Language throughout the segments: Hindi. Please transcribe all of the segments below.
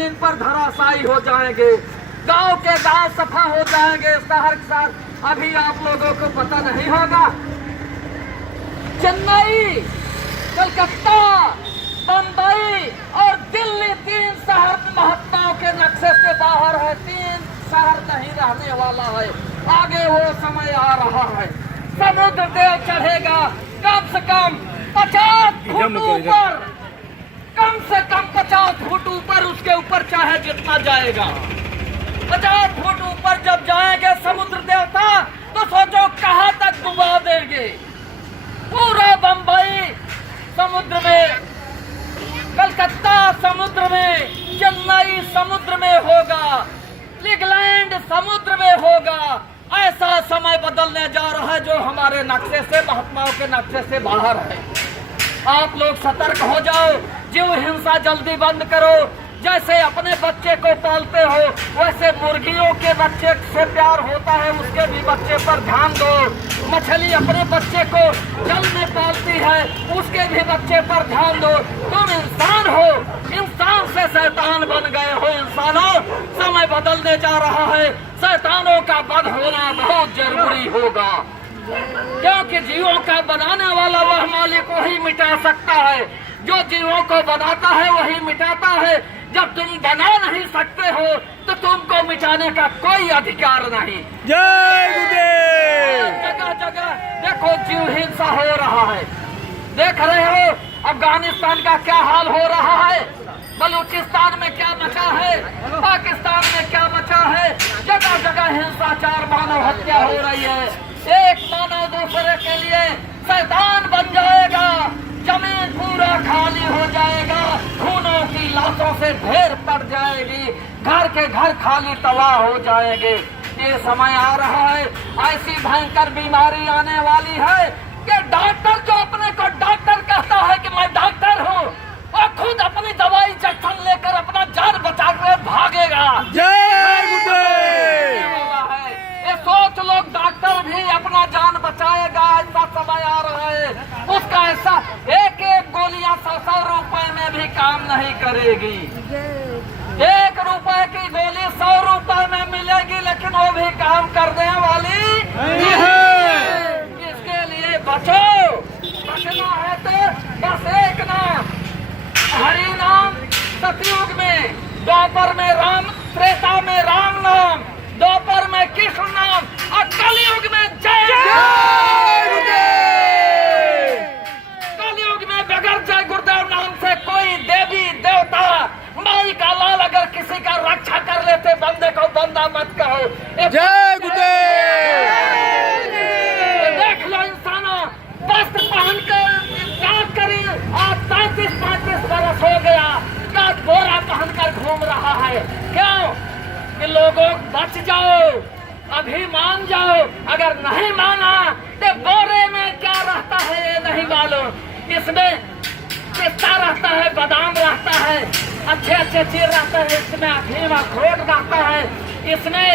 जमीन पर धराशायी हो जाएंगे, गांव के गांव सफा हो जाएंगे। शहर के साथ अभी आप लोगों को पता नहीं होगा, चेन्नई, कलकत्ता, बंबई और दिल्ली 3 शहर महात्माओं के नक्शे से बाहर है। 3 शहर नहीं रहने वाला है। आगे वो समय आ रहा है, समुद्र देव चढ़ेगा कम से कम 50 फुट ऊपर, कम से कम 50 फुट ऊपर, उसके ऊपर चाहे जितना जाएगा। 50 फुट ऊपर जब जाएंगे समुद्र देवता, तो सोचो कहां तक डुबा देंगे। पूरा बंबई समुद्र में, कलकत्ता समुद्र में, चेन्नई समुद्र में होगा, इंग्लैंड समुद्र में होगा। ऐसा समय बदलने जा रहा है जो हमारे नक्शे से, महात्माओं के नक्शे से बाहर है। आप लोग सतर्क हो जाओ, जीव हिंसा जल्दी बंद करो। जैसे अपने बच्चे को पालते हो वैसे मुर्गियों के बच्चे से प्यार होता है, उसके भी बच्चे पर ध्यान दो। मछली अपने बच्चे को जल में पालती है, उसके भी बच्चे पर ध्यान दो। तुम इंसान हो, इंसान से शैतान बन गए हो। इंसानों, समय बदलने जा रहा है, शैतानों का वध होना बहुत जरूरी होगा, क्योंकि जीवों का बनाने वाला वह मालिक वही मिटा सकता है। जो जीवों को बनाता है वही मिटाता है। जब तुम बना नहीं सकते हो तो तुमको मिटाने का कोई अधिकार नहीं। जय गुरुदेव। जगह जगह देखो जीव हिंसा हो रहा है, देख रहे हो अफगानिस्तान का क्या हाल हो रहा है, बलूचिस्तान में क्या मचा है, पाकिस्तान में क्या मचा है। जगह जगह हिंसाचार, मानव हत्या हो रही है। एक मानव दूसरे के लिए शैतान बन जाएगा, जमीन पूरा खाली हो जाएगा, खूनों की लाशों से ढेर पड़ जाएगी, घर के घर खाली तबाह हो जाएंगे। ये समय आ रहा है, ऐसी भयंकर बीमारी आने वाली है कि डॉक्टर जो अपने को डॉक्टर कहता है कि मैं डॉक्टर हूँ, और खुद अपनी दवाई इंजेक्शन लेकर अपना जान बचा कर भागेगा। जय गुरुदेव। ये सोच लोग डॉक्टर भी अपना जान बचाएगा, ऐसा समय आ रहा है। उसका ऐसा एक एक गोलियां 100 रुपए में भी काम नहीं करेगी। 1 रुपए की गोली 100 रुपए में मिलेगी, लेकिन वो भी काम करने वाली नहीं है। इसके लिए बचो, बचना है तो बस एक नाम, हरि नाम। सतयुग में, द्वापर में राम, त्रेता में राम नाम, द्वापर में कृष्ण नाम, और कलयुग में जय गुरुदेव। कलयुग में बगैर जय गुरुदेव नाम से कोई देवी देवता, माई का लाल अगर किसी का रक्षा कर लेते, बंदे को बंदा मत कहो। जय गुरुदेव। देख लो इंसानों, वस्त्र पहन कर याद करी, आज 35-35 बरस हो गया, आज बोरा पहनकर घूम रहा है। क्यों? कि लोगों बच जाओ, अभी मान जाओ। अगर नहीं माना तो बोरे में क्या रहता है ये नहीं मालूम। इसमें पिस्ता रहता है, बादाम रहता है, अच्छे अच्छे चीज रहता है, इसमें अफीम अखरोट रहता है। इसमें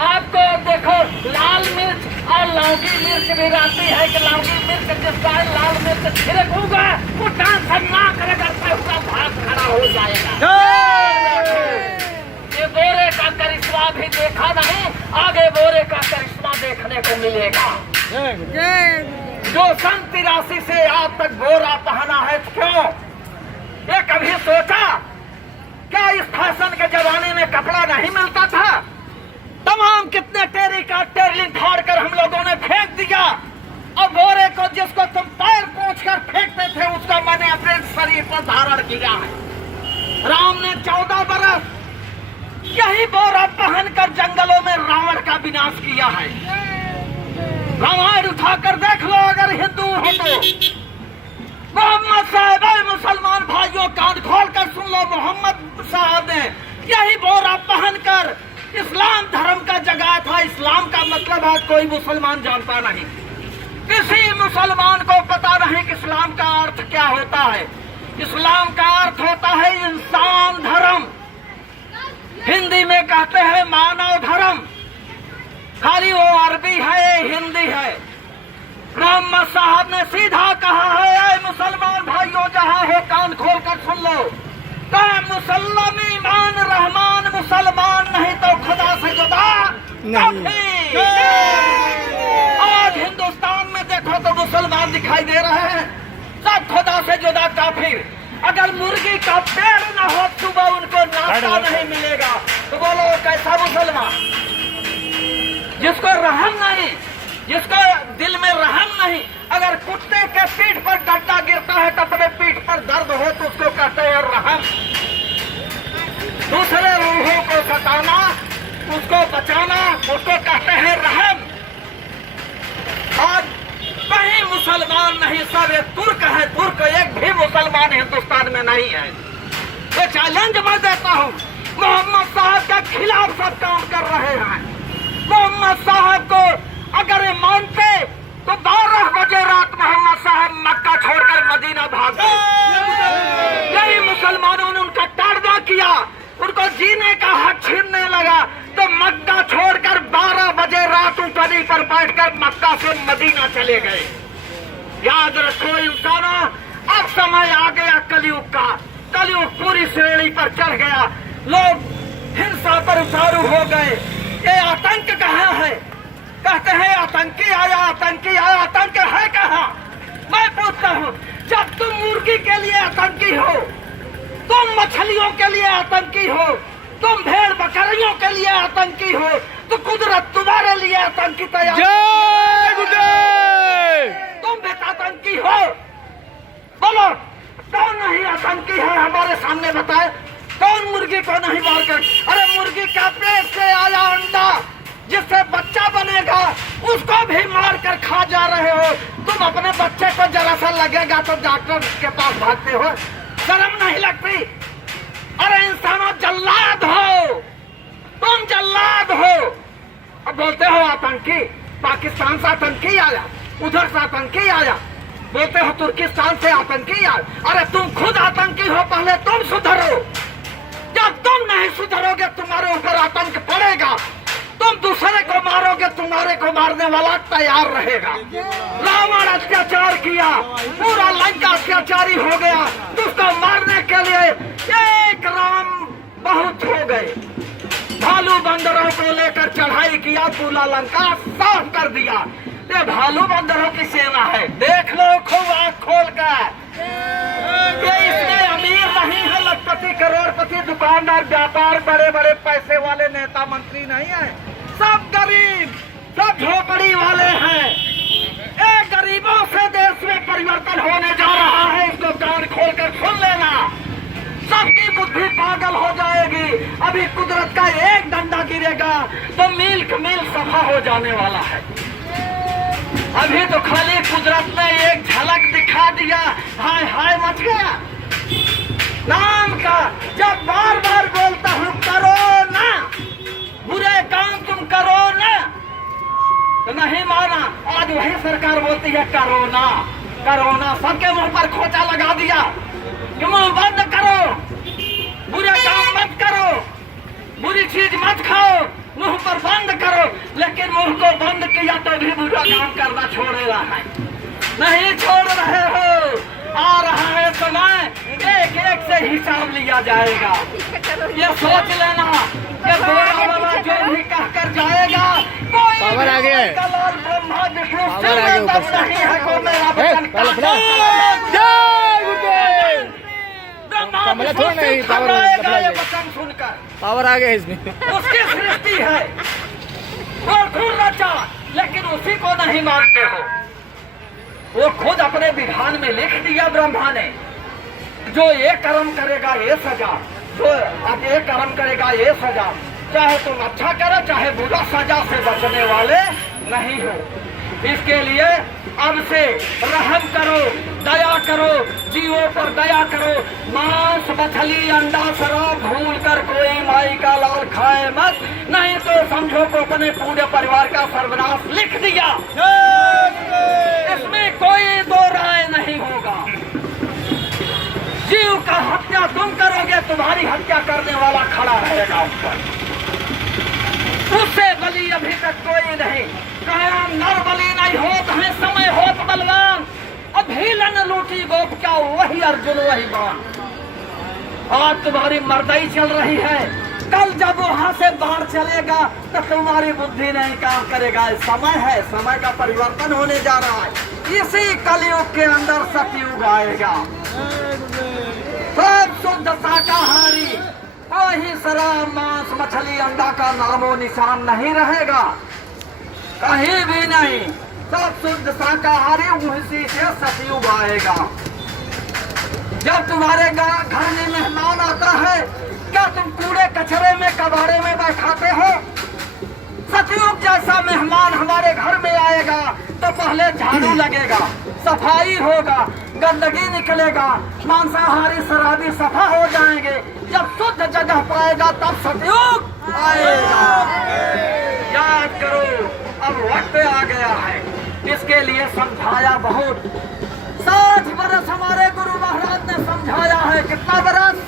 आपको देखो लाल मिर्च और लौकी मिर्च भी रहती है कि लौकी मिर्च जिसका लाल मिर्च छिड़कूंगा वो टेंशन ना करे, करता हुआ भाग खड़ा हो जाएगा। ये बोरे का करिश्मा भी देखा नहीं, आगे बोरे का करिश्मा देखने को मिलेगा। जो सन 83 से आज तक बोरा पहना है, क्यों? ये कभी सोचा क्या इस फैशन के जमाने में कपड़ा नहीं मिलता था? तमाम कितने टेरी का टेरलिंग फाड़ कर हम लोगों ने फेंक दिया, और बोरे को जिसको तुम पैर पोंछ कर फेंकते थे उसको मैंने अपने शरीर पर धारण किया है। राम ने 14 बरस यही बोरा पहनकर जंगलों में रावण का विनाश किया है। रामायण उठाकर देख लो अगर हिंदू हो तो। मोहम्मद साहब, मुसलमान भाइयों कान खोल कर सुन लो, मोहम्मद साहब ने यही बोरा पहनकर इस्लाम धर्म का जगाया था। इस्लाम का मतलब आज कोई मुसलमान जानता नहीं, किसी मुसलमान को पता नहीं कि इस्लाम का अर्थ क्या होता है। इस्लाम का अर्थ होता है इंसान धर्म, हिंदी में कहते हैं मानव धर्म। खाली वो अरबी है, हिंदी है। मोहम्मद साहब ने सीधा कहा है, मुसलमान भाइयों जहां हो कान खोल कर सुन लो, मुसलमान ईमान काफिर। आज हिंदुस्तान में देखो तो मुसलमान दिखाई दे रहे हैं, सब खुदा से जुदा काफिर। अगर मुर्गी का पेड़ न हो सुबह उनको नाश्ता नहीं मिलेगा तो बोलो कैसा मुसलमान? जिसको रहम नहीं, जिसको दिल में रहम नहीं, अगर कुत्ते के पीठ पर डंडा गिरता है तो अपने पीठ पर दर्द हो तो उसको कहते हैं रहम। दूसरे रूहों को सताना, उसको बचाना, उसको कहते हैं रहम। आज कहीं मुसलमान नहीं, सब एक तुर्क है। तुर्क एक भी मुसलमान हिंदुस्तान में नहीं है। ये चैलेंज मैं देता हूँ, मोहम्मद साहब के खिलाफ सब काम कर रहे हैं। मोहम्मद साहब को अगर ये मानते तो 12 बजे रात मोहम्मद साहब मक्का छोड़कर मदीना भाग गए। यही मुसलमानों ने उनका टारना किया, उनको जीने का हक छीनने लगा तो मक्का छोड़कर 12 बजे रात ऊँटनी पर बैठकर मक्का से मदीना चले गए। याद रखो इंसानों, अब समय आ गया कलयुग का। कलयुग पूरी श्रेणी पर चढ़ गया, लोग हिंसा पर उतारू हो गए। ये आतंक कहाँ है? कहते हैं आतंकी आया, आतंकी आया। आतंक है कहाँ? मैं पूछता हूँ, जब तुम मुर्गी के लिए आतंकी हो, तुम मछलियों के लिए आतंकी हो, तुम भेड़ बकरियों के लिए आतंकी हो, तो कुदरत तुम्हारे लिए आतंकी तैयार। जय गुरुदेव। तुम भी आतंकी हो? बोलो कौन नहीं आतंकी है? हमारे सामने बताए कौन मुर्गी को नहीं मारकर? अरे मुर्गी का पेट से आया अंडा जिससे बच्चा बनेगा उसको भी मारकर खा जा रहे हो। तुम अपने बच्चे को जरा सा लगेगा तो डॉक्टर के पास भागते हो, शर्म नहीं लगती? अरे इंसानों जल्लाद हो, तुम जल्लाद हो। अब बोलते हो आतंकी, पाकिस्तान से आतंकी आया, उधर से आतंकी आया, बोलते हो तुर्किस्तान से आतंकी आया। अरे तुम खुद आतंकी हो, पहले तुम सुधरो। जब तुम नहीं सुधरोगे तुम्हारे ऊपर आतंक पड़ेगा। तुम दूसरे को मारोगे, तुम्हारे को मारने वाला तैयार रहेगा। रावण अत्याचार किया, पूरा लंका अत्याचारी हो गया, उसको मारने के लिए एक राम बहुत हो गए। भालू बंदरों को लेकर चढ़ाई किया, पूरा लंका साफ कर दिया। ये भालू बंदरों की सेना है, देख लो खूब आँख खोल कर। ये इसमें अमीर नहीं है, लखपति करोड़पति दुकानदार व्यापार बड़े बड़े पैसे वाले नेता मंत्री नहीं है, सब गरीब, सब झोपड़ी वाले हैं। एक गरीबों से देश में परिवर्तन होने जा रहा है, इसको कान खोलकर सुन लेना। सबकी बुद्धि पागल हो जाएगी। अभी कुदरत का एक डंडा गिरेगा तो मील सफा हो जाने वाला है। अभी तो खाली कुदरत ने एक झलक दिखा दिया, हाय हाय मच गया नाम का। जब बार बार बोलता हूँ करो ना, बुरे काम तुम करो ना, तो नहीं माना। आज वही सरकार बोलती है करोना करोना, सबके मुंह पर खोचा लगा दिया कि मुंह बंद करो, बुरे काम मत करो, बुरी चीज मत खाओ, मुंह पर बंद करो। लेकिन मुंह को बंद किया तो भी बुरा काम करना छोड़ेगा नहीं छोड़ रहे हो। आ रहा है समय, एक एक से हिसाब लिया जाएगा। ये सोच लेना कि बोला वाला जो भी कहकर जाएगा, कोई पावर आ गया है। ब्रह्मा विष्णु नहीं है को मेरा वचन जय गुरुदेव। ब्रह्मा विष्णु घबराएगा ये वचन सुनकर। पावर आ गया इसमें। उसकी सृष्टि है, वो खुद रचा, लेकिन उसी को नहीं मानते हो। वो खुद अपने विधान में लिख दिया ब्रह्मा ने, जो ये कर्म करेगा ये सजा, जो अब ये कर्म करेगा ये सजा। चाहे तुम अच्छा करो चाहे बुरा, सजा से बचने वाले नहीं हो। इसके लिए अब से रहम करो, दया करो, जीवों पर दया करो। मांस मछली अंडा शराब भूल कर कोई माई का लाल खाए मत, नहीं तो समझो को अपने पूरे परिवार का सर्वनाश लिख दिया। इसमें कोई दो राय नहीं होगा। जीव का हत्या तुम करोगे, तुम्हारी हत्या करने वाला खड़ा रहेगा ऊपर। उससे बलि अभी तक कोई नहीं। कहा नर बलि नहीं हो, कहे समय हो बलवान। अभी लन लूटी गोप क्या, वही अर्जुन वही बाण। आज तुम्हारी मर्दाई चल रही है, कल जब वहां से बाण चलेगा तो तुम्हारी बुद्धि नहीं काम करेगा। समय है, समय का परिवर्तन होने जा रहा है। इसी कलयुग के अंदर सतयुग आएगा। सब शुद्ध शाकाहारी, कोई शराब मांस मछली अंडा का नामो निशान नहीं रहेगा, कहीं भी नहीं। सब शुद्ध शाकाहारी, उसी से सतयुग आएगा। जब तुम्हारे घर में मेहमान आता है, क्या तुम कूड़े कचरे में कबाड़े में बैठाते हो? सतयुग जैसा मेहमान हमारे घर में आएगा तो पहले झाड़ू लगेगा, सफाई होगा, गंदगी निकलेगा, मांसाहारी शराबी सफा हो जाएंगे। जब शुद्ध जगह पाएगा तब सतयुग आएगा। याद करो, अब वक्त आ गया है। इसके लिए समझाया बहुत। 60 बरस हमारे गुरु महाराज ने समझाया है। कितना बरस?